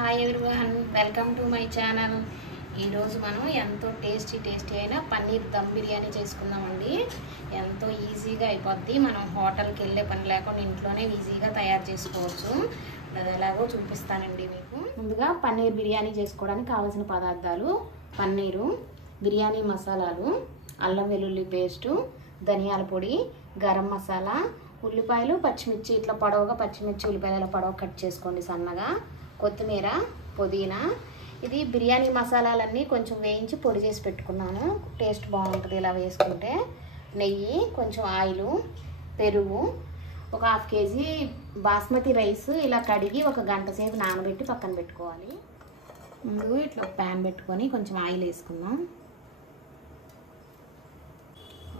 Hi everyone, welcome to my channel. ఈరోజు మనం ఎంతో టేస్టీ అయిన పన్నీర్ దమ్ బిర్యానీ చేసుకుందామండి. ఎంతో ఈజీగా అయిపోద్ది. మనం హోటల్కి వెళ్ళే పని లేకుండా ఇంట్లోనే ఈజీగా తయారు చేసుకోవచ్చు. అది ఎలాగో చూపిస్తానండి మీకు. ముందుగా పన్నీర్ బిర్యానీ చేసుకోవడానికి కావాల్సిన పదార్థాలు: పన్నీరు, బిర్యానీ మసాలాలు, అల్లం వెల్లుల్లి పేస్టు, ధనియాల పొడి, గరం మసాలా, ఉల్లిపాయలు, పచ్చిమిర్చి ఇట్లా పొడవుగా పచ్చిమిర్చి ఉల్లిపాయల పొడవు కట్ చేసుకోండి సన్నగా, కొత్తిమీర, పుదీనా. ఇది బిర్యానీ మసాలాలన్నీ కొంచెం వేయించి పొడి చేసి పెట్టుకున్నాను. టేస్ట్ బాగుంటుంది ఇలా వేసుకుంటే. నెయ్యి, కొంచెం ఆయిలు, పెరుగు, ఒక 1/2 కేజీ బాస్మతి రైస్ ఇలా కడిగి 1 గంట సేపు నానబెట్టి పక్కన పెట్టుకోవాలి. ముందు ఇట్లా ప్యాన్ పెట్టుకొని కొంచెం ఆయిల్ వేసుకుందాం.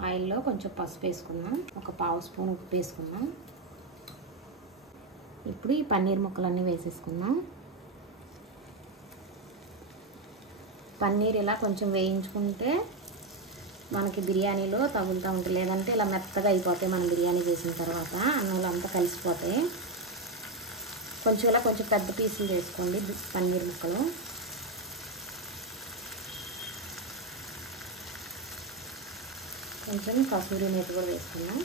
ఆయిల్లో కొంచెం పసుపు వేసుకుందాం. ఒక 1/2 స్పూన్ ఉప్పు వేసుకుందాం. ఇప్పుడు ఈ పన్నీర్ ముక్కలన్నీ వేసేసుకుందాం. పన్నీర్ ఇలా కొంచెం వేయించుకుంటే మనకి బిర్యానీలో తగులుతూ ఉంటుంది. లేదంటే ఇలా మెత్తగా అయిపోతాయి. మనం బిర్యానీ చేసిన తర్వాత అన్నంలో అంతా కలిసిపోతాయి. కొంచెం ఇలా కొంచెం పెద్ద పీసులు వేసుకోండి పన్నీర్ ముక్కలు. కొంచెం కసూరి మేతి కూడా వేసుకున్నాం.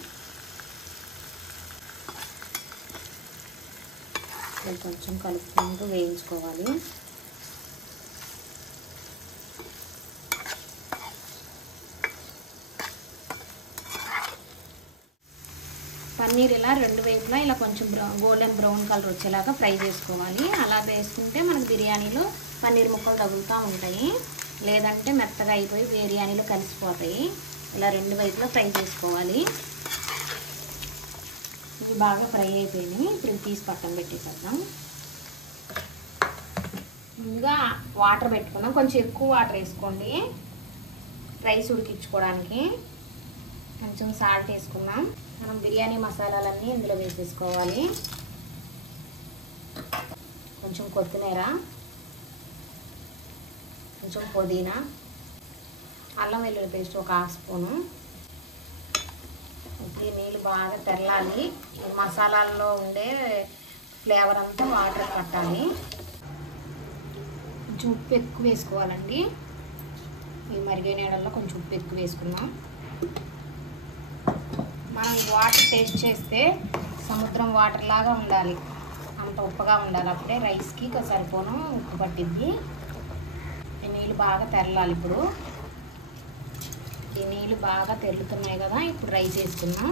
కొంచెం కలుపుకుంటూ వేయించుకోవాలి. పన్నీర్ ఇలా రెండు వైపులా ఇలా కొంచెం గోల్డెన్ బ్రౌన్ కలర్ వచ్చేలాగా ఫ్రై చేసుకోవాలి. అలా వేసుకుంటే మనకు బిర్యానీలో పన్నీర్ ముక్కలు తగులుతూ ఉంటాయి. లేదంటే మెత్తగా అయిపోయి బిర్యానీలో కలిసిపోతాయి. ఇలా రెండు వైపులా ఫ్రై చేసుకోవాలి. ఇవి బాగా ఫ్రై అయిపోయినాయి. ఇప్పుడు తీసి పక్కన పెట్టేసేద్దాం. ముందుగా వాటర్ పెట్టుకున్నాం. కొంచెం ఎక్కువ వాటర్ వేసుకోండి రైస్ ఉడికించుకోవడానికి. కొంచెం సాల్ట్ వేసుకున్నాం. మనం బిర్యానీ మసాలాలన్నీ ఇందులో వేసేసుకోవాలి. కొంచెం కొత్తిమీర, కొంచెం పుదీనా, అల్లం వెల్లుల్లి పేస్ట్ ఒక 1/2 స్పూను. ఈ నీళ్ళు బాగా తెరలాలి. ఈ మసాలాల్లో ఉండే ఫ్లేవర్ అంతా వాటర్ పట్టాలి. కొంచెం ఉప్పు ఎక్కువ వేసుకోవాలండి. ఈ మరిగే నీళ్ళల్లో కొంచెం ఉప్పు ఎక్కువ వేసుకుందాం. మనం వాటర్ టేస్ట్ చేస్తే సముద్రం వాటర్ లాగా ఉండాలి. అంత ఉప్పుగా ఉండాలి. అప్పుడే రైస్కి సరిపోను ఉప్పు పట్టిద్ది. ఈ నీళ్ళు బాగా తెరలాలి. ఇప్పుడు ఈ నీళ్ళు బాగా తెరులుతున్నాయి కదా. ఇప్పుడు రైస్ వేసుకుందాం.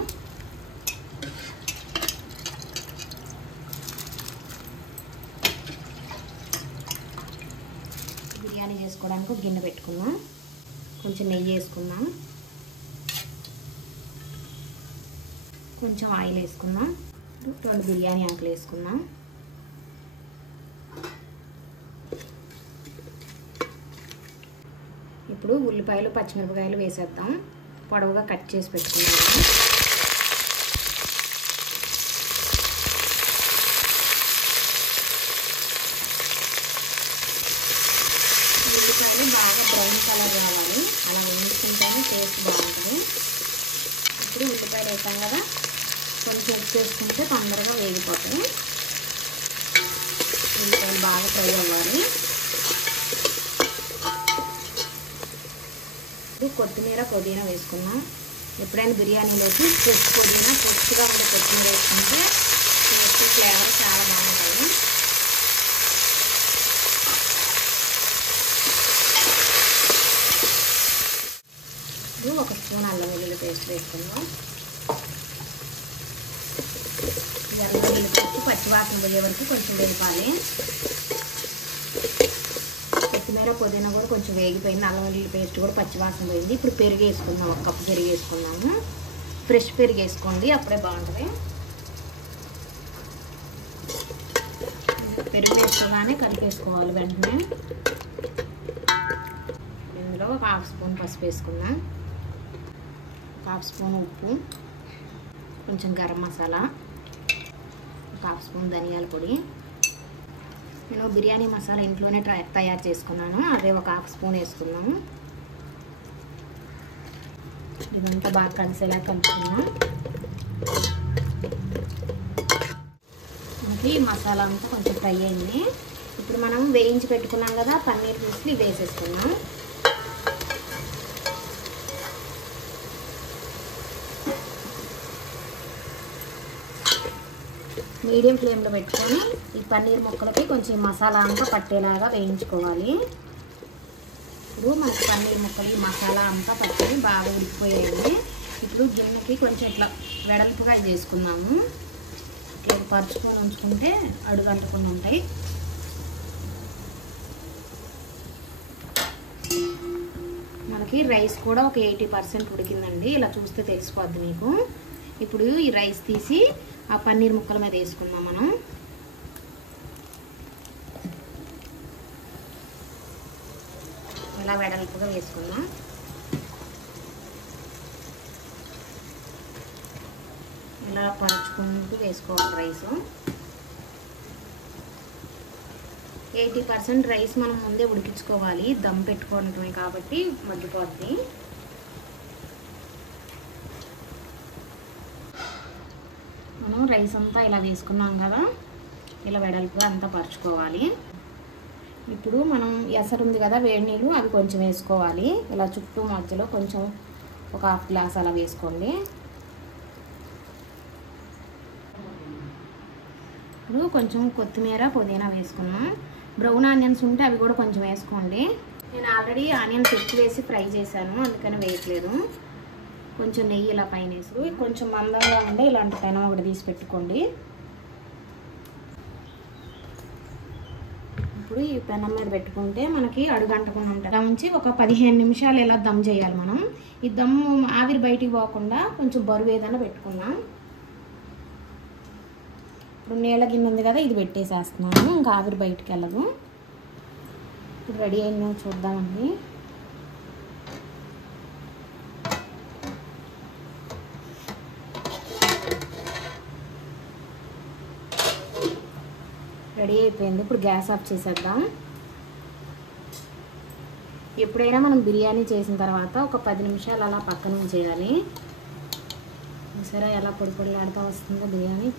బిర్యానీ చేసుకోవడానికి ఒక గిన్నె పెట్టుకుందాం. కొంచెం నెయ్యి వేసుకుందాం. కొంచెం ఆయిల్ వేసుకుందాం. 2 బిర్యానీ ఆకులు వేసుకుందాం. ఇప్పుడు ఉల్లిపాయలు, పచ్చిమిరపకాయలు వేసేద్దాం. పొడవుగా కట్ చేసి పెట్టుకున్నాము. ఉల్లిపాయలు బాగా బ్రౌన్ కలర్ రావాలి. అలా వేసుకుంటేనే టేస్ట్ బాగుంటుంది. ఇప్పుడు ఉల్లిపాయలు వేసాం కదా, కొంచెం ఉప్పు వేసుకుంటే తొందరగా వేగిపోతాయి. ఉల్లిపాయలు బాగా ఫ్రై అవ్వాలి. కొత్తిమీర, పుదీనా వేసుకున్నాం. ఎప్పుడైనా బిర్యానీలోకి ఫ్రెష్ పుదీనా, ఫ్రెష్గా ఉండే కొత్తిమీర వేసుకుంటే టేస్ట్ ఫ్లేవర్ చాలా బాగుంటుంది. ఇప్పుడు 1 స్పూన్ అల్లం వెల్లుల్లి పేస్ట్ వేసుకుందాం. అల్లం వెల్లుల్లి పేస్ట్ పచ్చివాసన పోయే వరకు కొంచెం వేపాలి. కొత్తిమీర, పుదీనా కూడా కొంచెం వేగిపోయింది. అల్లం వెల్లుల్లి పేస్ట్ కూడా పచ్చివాసన పోయింది. ఇప్పుడు పెరుగు వేసుకుందాం. 1 కప్పు పెరుగు వేసుకున్నాము. ఫ్రెష్ పెరుగు వేసుకోండి, అప్పుడే బాగుంటుంది. పెరుగు వేసుకోగానే కలిపేసుకోవాలి వెంటనే. ఇందులో ఒక 1/2 స్పూన్ పసుపు వేసుకుందాం. 1/2 స్పూన్ ఉప్పు, కొంచెం గరం మసాలా, 1/2 స్పూన్ ధనియాల పొడి. నేను బిర్యానీ మసాలా ఇంట్లోనే తయారు చేసుకున్నాను. అదే ఒక 1/2 స్పూన్ వేసుకున్నాము. ఇదంతా బాగా కలిసేలా కలుపుకున్నాం. మనకి మసాలా అంతా కొంచెం ఫ్రై అయింది. ఇప్పుడు ఇప్పుడు మనం వేయించి పెట్టుకున్నాం కదా పన్నీర్ పీసులు వేసేసుకున్నాం. మీడియం ఫ్లేమ్లో పెట్టుకొని ఈ పన్నీర్ ముక్కలకి కొంచెం మసాలా అంతా పట్టేలాగా వేయించుకోవాలి. ఇప్పుడు మనకి పన్నీర్ ముక్కలు మసాలా అంతా పట్టి బాగా ఉడికిపోయాయి. ఇప్పుడు గిన్నెకి కొంచెం ఇట్లా వెడల్పుగా చేసుకున్నాము. ఇట్లా పరుచుకొని ఉంచుకుంటే అడుగంటకుండా ఉంటాయి. మనకి రైస్ కూడా ఒక 80% ఉడికిందండి. ఇలా చూస్తే తెలిసిపోద్ది మీకు. ఇప్పుడు ఈ రైస్ తీసి ఆ పన్నీర్ ముక్కల మీద వేసుకుందాం మనం. ఇలా వెడల్పుగా వేసుకుందాం. ఇలా పరుచుకుంటూ వేసుకోవాలి రైస్. 80% రైస్ మనం ముందే ఉడికించుకోవాలి, దమ్ పెట్టుకోవడమే కాబట్టి మగ్గిపోద్ది. మనం రైస్ అంతా ఇలా వేసుకున్నాం కదా, ఇలా వెడల్పుగా అంతా పరుచుకోవాలి. ఇప్పుడు మనం ఎసరు ఉంది కదా వేడి నీళ్ళు, అవి కొంచెం వేసుకోవాలి. ఇలా చుట్టూ మధ్యలో కొంచెం ఒక 1/2 గ్లాస్ అలా వేసుకోండి. ఇప్పుడు కొంచెం కొత్తిమీర పుదీనా వేసుకున్నాం. బ్రౌన్ ఆనియన్స్ ఉంటే అవి కూడా కొంచెం వేసుకోండి. నేను ఆల్రెడీ ఆనియన్స్ ఎక్కువ వేసి ఫ్రై చేశాను, అందుకని వేయట్లేదు. కొంచెం నెయ్యి ఇలా పైన వేసి కొంచెం మందంగా ఉండే ఇలాంటి పైన ఒకటి తీసి పెట్టుకోండి. ఇప్పుడు ఈ పెనం మీద పెట్టుకుంటే మనకి అడుగంటకుండా ఉంటుంది. అలా ఉంచి ఒక 15 నిమిషాలు ఇలా దమ్ చేయాలి మనం. ఈ దమ్ము ఆవిరి బయటికి పోకుండా కొంచెం బరువు ఏదైనా పెట్టుకున్నాం. ఇప్పుడు నీళ్ళ గిన్నె ఉంది కదా, ఇది పెట్టేసేస్తున్నాను, ఇంకా ఆవిరి బయటికి వెళ్ళదు. ఇప్పుడు రెడీ అయిందో చూద్దామండి. రెడీ అయిపోయింది. ఇప్పుడు గ్యాస్ ఆఫ్ చేసేద్దాం. ఎప్పుడైనా మనం బిర్యానీ చేసిన తర్వాత ఒక 10 నిమిషాలు అలా పక్కన ఉంచేయాలి. సరే ఎలా పొడి పొడిలాడుతూ వస్తుందో బిర్యానీ.